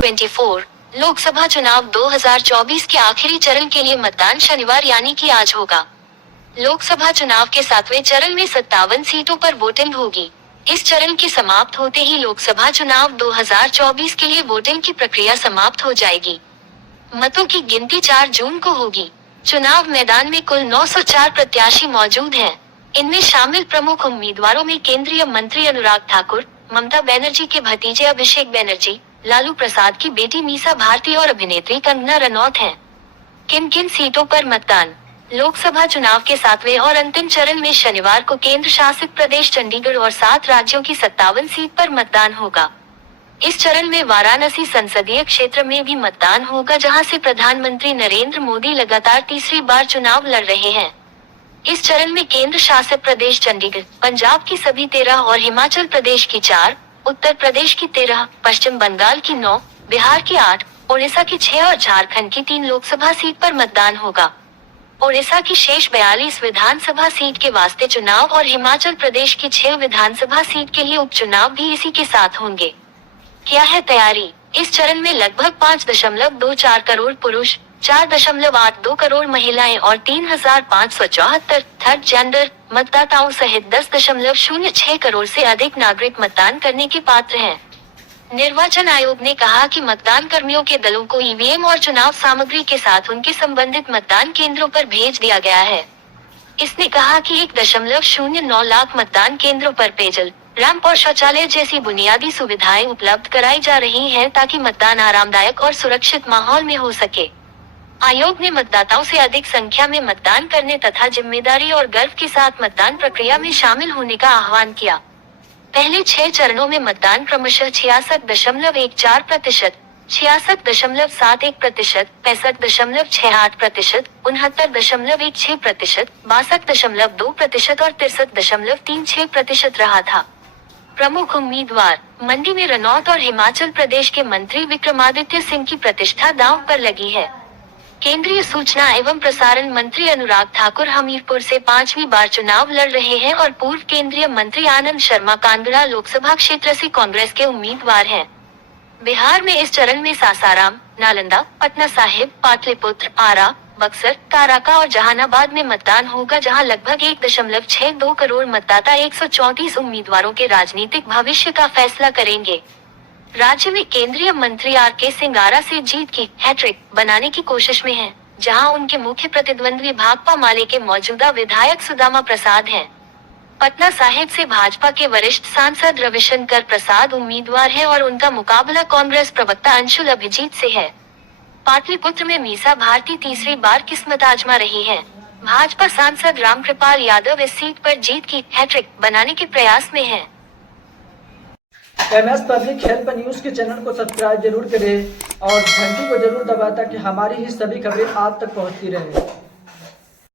24 लोकसभा चुनाव 2024 के आखिरी चरण के लिए मतदान शनिवार यानी कि आज होगा। लोकसभा चुनाव के 7वें चरण में 57 सीटों पर वोटिंग होगी। इस चरण के समाप्त होते ही लोकसभा चुनाव 2024 के लिए वोटिंग की प्रक्रिया समाप्त हो जाएगी। मतों की गिनती 4 जून को होगी। चुनाव मैदान में कुल 904 प्रत्याशी मौजूद हैं। इनमें शामिल प्रमुख उम्मीदवारों में केंद्रीय मंत्री अनुराग ठाकुर, ममता बनर्जी के भतीजे अभिषेक बनर्जी, लालू प्रसाद की बेटी मीसा भारती और अभिनेत्री कंगना रनौत हैं। किन किन सीटों पर मतदान? लोकसभा चुनाव के 7वें और अंतिम चरण में शनिवार को केंद्र शासित प्रदेश चंडीगढ़ और 7 राज्यों की 57 सीट पर मतदान होगा। इस चरण में वाराणसी संसदीय क्षेत्र में भी मतदान होगा, जहां से प्रधानमंत्री नरेंद्र मोदी लगातार तीसरी बार चुनाव लड़ रहे हैं। इस चरण में केंद्र शासित प्रदेश चंडीगढ़, पंजाब की सभी 13 और हिमाचल प्रदेश की 4, उत्तर प्रदेश की 13, पश्चिम बंगाल की 9, बिहार की 8, ओडिशा की 6 और झारखंड की 3 लोकसभा सीट पर मतदान होगा। ओडिशा की शेष 42 विधानसभा सीट के वास्ते चुनाव और हिमाचल प्रदेश की 6 विधानसभा सीट के लिए उपचुनाव भी इसी के साथ होंगे। क्या है तैयारी? इस चरण में लगभग 5.24 करोड़ पुरुष, 4.82 करोड़ महिलाएं और 3,574 थर्ड जेंडर मतदाताओं सहित 10.06 करोड़ से अधिक नागरिक मतदान करने के पात्र हैं। निर्वाचन आयोग ने कहा कि मतदान कर्मियों के दलों को ईवीएम और चुनाव सामग्री के साथ उनके संबंधित मतदान केंद्रों पर भेज दिया गया है। इसने कहा कि 1.09 लाख मतदान केंद्रों पर पेयजल, रैंप और शौचालय जैसी बुनियादी सुविधाएं उपलब्ध कराई जा रही हैं, ताकि मतदान आरामदायक और सुरक्षित माहौल में हो सके। आयोग ने मतदाताओं से अधिक संख्या में मतदान करने तथा जिम्मेदारी और गर्व के साथ मतदान प्रक्रिया में शामिल होने का आह्वान किया। पहले 6 चरणों में मतदान क्रमशः 66.14%, 66.71%, 65.68%, 69.16%, 62.2% और 63.36% रहा था। प्रमुख उम्मीदवार मंडी में रनौत और हिमाचल प्रदेश के मंत्री विक्रमादित्य सिंह की प्रतिष्ठा दांव पर लगी है। केंद्रीय सूचना एवं प्रसारण मंत्री अनुराग ठाकुर हमीरपुर से 5वीं बार चुनाव लड़ रहे हैं और पूर्व केंद्रीय मंत्री आनंद शर्मा कांगड़ा लोकसभा क्षेत्र से कांग्रेस के उम्मीदवार हैं। बिहार में इस चरण में सासाराम, नालंदा, पटना साहिब, पाटलिपुत्र, आरा, बक्सर, काराका और जहानाबाद में मतदान होगा, जहां लगभग 1.62 करोड़ मतदाता 134 उम्मीदवारों के राजनीतिक भविष्य का फैसला करेंगे। राज्य में केंद्रीय मंत्री आर.के. सिंह आरा से जीत की हैट्रिक बनाने की कोशिश में हैं, जहां उनके मुख्य प्रतिद्वंद्वी भाकपा माले के मौजूदा विधायक सुदामा प्रसाद हैं। पटना साहिब से भाजपा के वरिष्ठ सांसद रविशंकर प्रसाद उम्मीदवार हैं और उनका मुकाबला कांग्रेस प्रवक्ता अंशुल अभिजीत से है। पाटलिपुत्र में मीसा भारती तीसरी बार किस्मत आजमा रही हैं। भाजपा सांसद रामकृपाल यादव इस सीट पर जीत की हैट्रिक बनाने के प्रयास में हैं। MS पब्लिक हेल्प न्यूज के चैनल को सब्सक्राइब जरूर करें और घंटी को जरूर दबाएं, ताकि हमारी ही सभी खबरें आप तक पहुंचती रहें।